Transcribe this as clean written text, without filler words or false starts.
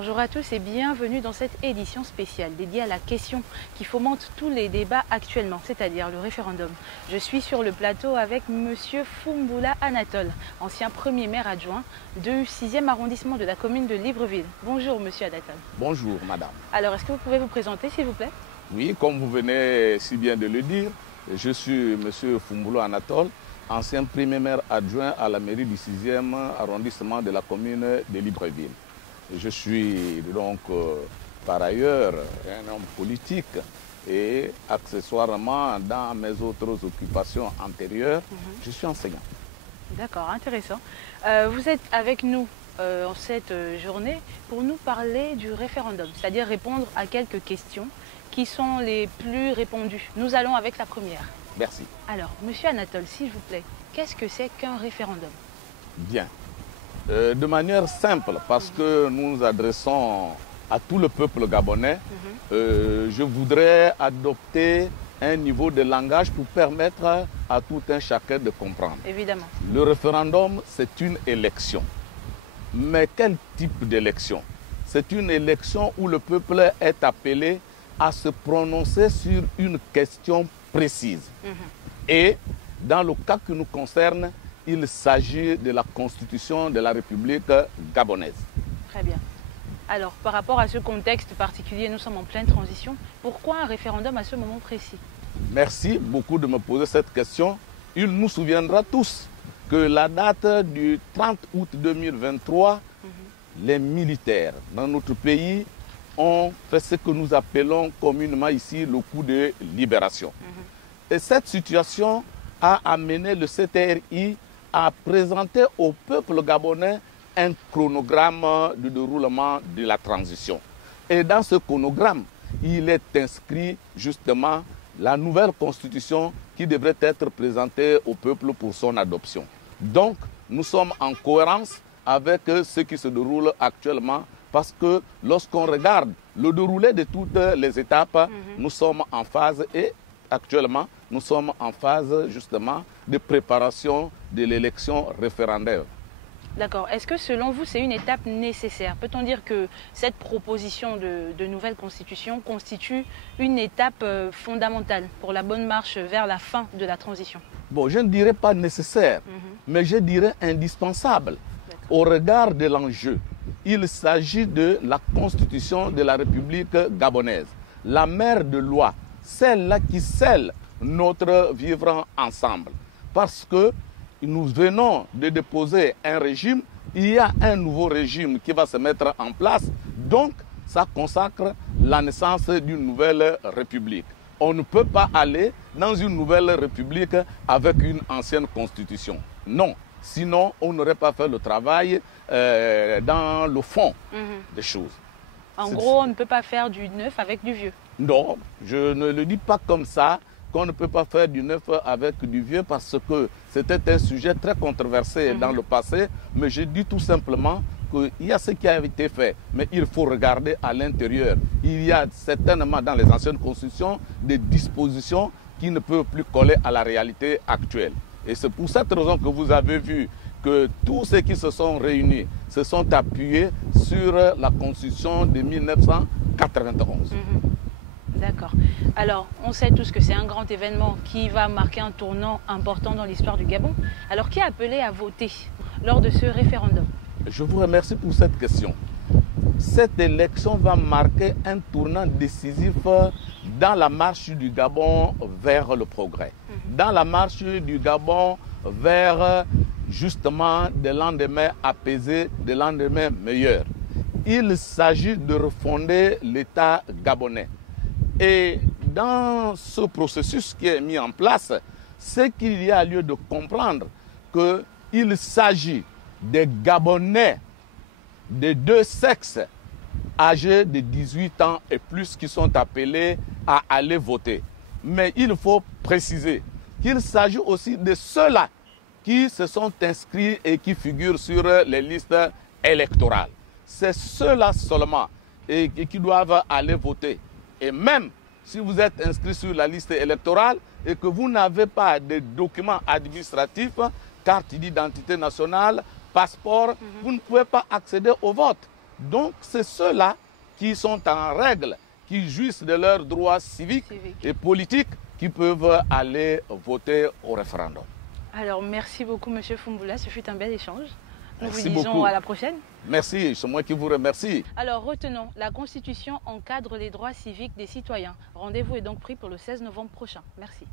Bonjour à tous et bienvenue dans cette édition spéciale dédiée à la question qui fomente tous les débats actuellement, c'est-à-dire le référendum. Je suis sur le plateau avec Monsieur Foumbula Anatole, ancien premier maire adjoint du 6e arrondissement de la commune de Libreville. Bonjour Monsieur Anatole. Bonjour Madame. Alors, est-ce que vous pouvez vous présenter s'il vous plaît? Oui, comme vous venez si bien de le dire, je suis Monsieur Foumbula Anatole, ancien premier maire adjoint à la mairie du 6e arrondissement de la commune de Libreville. Je suis donc par ailleurs un homme politique et accessoirement dans mes autres occupations antérieures, je suis enseignant. D'accord, intéressant. Vous êtes avec nous en cette journée pour nous parler du référendum, c'est-à-dire répondre à quelques questions qui sont les plus répondues. Nous allons avec la première. Merci. Alors, Monsieur Anatole, s'il vous plaît, qu'est-ce que c'est qu'un référendum? Bien. De manière simple, parce que nous nous adressons à tout le peuple gabonais, je voudrais adopter un niveau de langage pour permettre à tout un chacun de comprendre. Évidemment. Le référendum, c'est une élection. Mais quel type d'élection? C'est une élection où le peuple est appelé à se prononcer sur une question précise. Et dans le cas qui nous concerne, il s'agit de la constitution de la République gabonaise. Très bien. Alors, par rapport à ce contexte particulier, nous sommes en pleine transition. Pourquoi un référendum à ce moment précis? Merci beaucoup de me poser cette question. Il nous souviendra tous que la date du 30 août 2023, les militaires dans notre pays ont fait ce que nous appelons communément ici le coup de libération. Et cette situation a amené le CTRI à présenter au peuple gabonais un chronogramme de déroulement de la transition. Et dans ce chronogramme, il est inscrit justement la nouvelle constitution qui devrait être présentée au peuple pour son adoption. Donc, nous sommes en cohérence avec ce qui se déroule actuellement parce que lorsqu'on regarde le déroulé de toutes les étapes, nous sommes en phase et actuellement, nous sommes en phase justement de préparation de l'élection référendaire. D'accord. Est-ce que selon vous, c'est une étape nécessaire? Peut-on dire que cette proposition de nouvelle constitution constitue une étape fondamentale pour la bonne marche vers la fin de la transition? Bon, je ne dirais pas nécessaire, mais je dirais indispensable. Au regard de l'enjeu, il s'agit de la constitution de la République gabonaise, la mère de loi, celle-là qui scelle notre vivre ensemble. Parce que nous venons de déposer un régime, il y a un nouveau régime qui va se mettre en place, donc ça consacre la naissance d'une nouvelle république. On ne peut pas aller dans une nouvelle république avec une ancienne constitution. Non, sinon on n'aurait pas fait le travail dans le fond des choses. En gros, on ne peut pas faire du neuf avec du vieux. Non, je ne le dis pas comme ça, qu'on ne peut pas faire du neuf avec du vieux parce que c'était un sujet très controversé dans le passé, mais je dis tout simplement qu'il y a ce qui a été fait, mais il faut regarder à l'intérieur. Il y a certainement dans les anciennes constitutions des dispositions qui ne peuvent plus coller à la réalité actuelle. Et c'est pour cette raison que vous avez vu que tous ceux qui se sont réunis se sont appuyés sur la constitution de 1991. D'accord. Alors, on sait tous que c'est un grand événement qui va marquer un tournant important dans l'histoire du Gabon. Alors, qui est appelé à voter lors de ce référendum? Je vous remercie pour cette question. Cette élection va marquer un tournant décisif dans la marche du Gabon vers le progrès. Dans la marche du Gabon vers justement des lendemains apaisés, des lendemains meilleurs. Il s'agit de refonder l'État gabonais. Et dans ce processus qui est mis en place, c'est qu'il y a lieu de comprendre qu'il s'agit des Gabonais de deux sexes âgés de 18 ans et plus qui sont appelés à aller voter. Mais il faut préciser qu'il s'agit aussi de ceux-là qui se sont inscrits et qui figurent sur les listes électorales. C'est ceux-là seulement et qui doivent aller voter. Et même si vous êtes inscrit sur la liste électorale et que vous n'avez pas de documents administratifs, carte d'identité nationale, passeport, vous ne pouvez pas accéder au vote. Donc, c'est ceux-là qui sont en règle, qui jouissent de leurs droits civiques et politiques, qui peuvent aller voter au référendum. Alors, merci beaucoup, M. Fumboula. Ce fut un bel échange. Nous Merci vous disons beaucoup. à la prochaine. Merci, c'est moi qui vous remercie. Alors, retenons, la Constitution encadre les droits civiques des citoyens. Rendez-vous est donc pris pour le 16 novembre prochain. Merci.